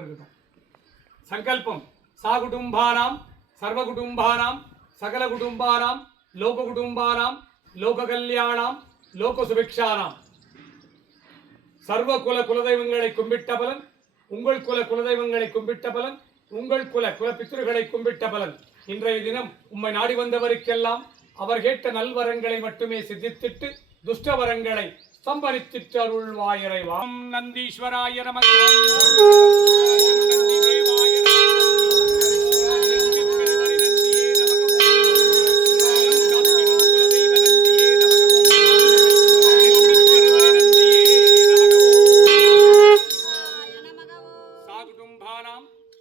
இருக்கட்டும். சங்கல்பம் சாகுடும்பானாம் சர்வகுடும்பானாம் சகலகுடும்பானாம் லோககுடும்பானாம் லோககல்யாணாம் லோகசுபிக்ஷானாம். சர்வ குலதெய்வங்களை கும்பிட்ட பலன், உங்கள் குலதெய்வங்களை கும்பிட்ட பலன், உங்கள் குலபித்ருகளை கும்பிட்ட பலன். இன்றைய தினம் உம்மை நாடி வந்தவருக்கெல்லாம் அவர் கேட்ட நல்வரங்களை மட்டுமே சித்தித்திட்டு துஷ்டவரங்களை ஸ்தம்பரித்திட்டு அருள்வாயிறைவா. நந்தீஸ்வராய நமக.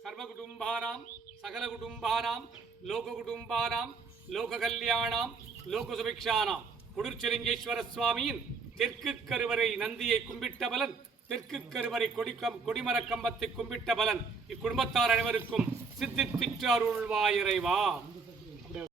சர்வகுடும்பானாம் சகலகுடும்பானாம் லோககுடும்பானாம் லோககல்யாணாம் லோகசுபிக்ஷானாம். குடிர்ச்சிலிங்கேஸ்வர சுவாமியின் தெற்கு கருவறை நந்தியை கும்பிட்ட பலன், தெற்கு கருவறை கொடிமர கம்பத்தை கும்பிட்ட பலன் இக்குடும்பத்தார் அனைவருக்கும் சித்தித்திட்டு அருள்வாயிறைவா.